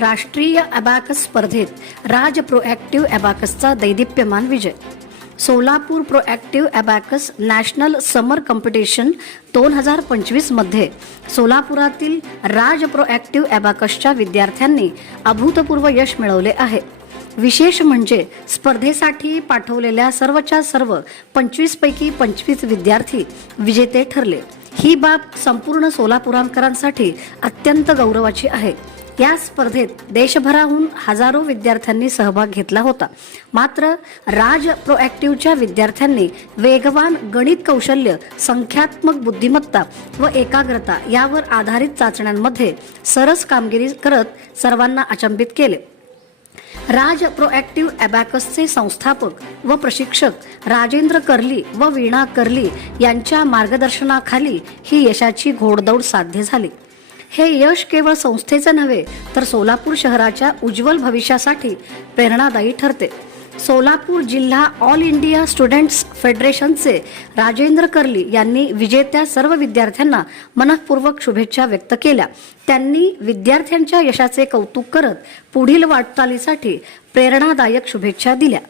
राष्ट्रीय अबॅकस स्पर्धेत राज प्रोॲक्टिव्ह अबॅकसचा दैदिप्यमान विजय. Solapur proactive abacus national summer competition दोन हजार पंचवीसमध्ये सोलापुरातील राज प्रोॲक्टिव्ह अबॅकसच्या विद्यार्थ्यांनी अभूतपूर्व यश मिळवले आहे. विशेष म्हणजे स्पर्धेसाठी पाठवलेल्या सर्वच्या सर्व पंचवीसपैकी पंचवीस विद्यार्थी विजेते ठरले. ही बाब संपूर्ण सोलापुरांकरांसाठी अत्यंत गौरवाची आहे. या स्पर्धेत देशभराहून हजारो विद्यार्थ्यांनी सहभाग घेतला होता. मात्र राज प्रोॲक्टिव्हच्या विद्यार्थ्यांनी वेगवान गणित कौशल्य संख्यात्मक बुद्धिमत्ता व एकाग्रता यावर आधारित चाचण्यांमध्ये सरस कामगिरी करत सर्वांना अचंबित केले. राज प्रोॲक्टिव्ह अबॅकसचे संस्थापक व प्रशिक्षक राजेंद्र कर्ली व वीणा कर्ली यांच्या मार्गदर्शनाखाली ही यशाची घोडदौड साध्य झाली. हे यश केवळ संस्थेचं नव्हे तर सोलापूर शहराच्या उज्ज्वल भविष्यासाठी प्रेरणादायी ठरते. सोलापूर जिल्हा ऑल इंडिया स्टुडंट्स फेडरेशनचे राजेंद्र कर्ली यांनी विजेत्या सर्व विद्यार्थ्यांना मनःपूर्वक शुभेच्छा व्यक्त केल्या. त्यांनी विद्यार्थ्यांच्या यशाचे कौतुक करत पुढील वाटचालीसाठी प्रेरणादायक शुभेच्छा दिल्या.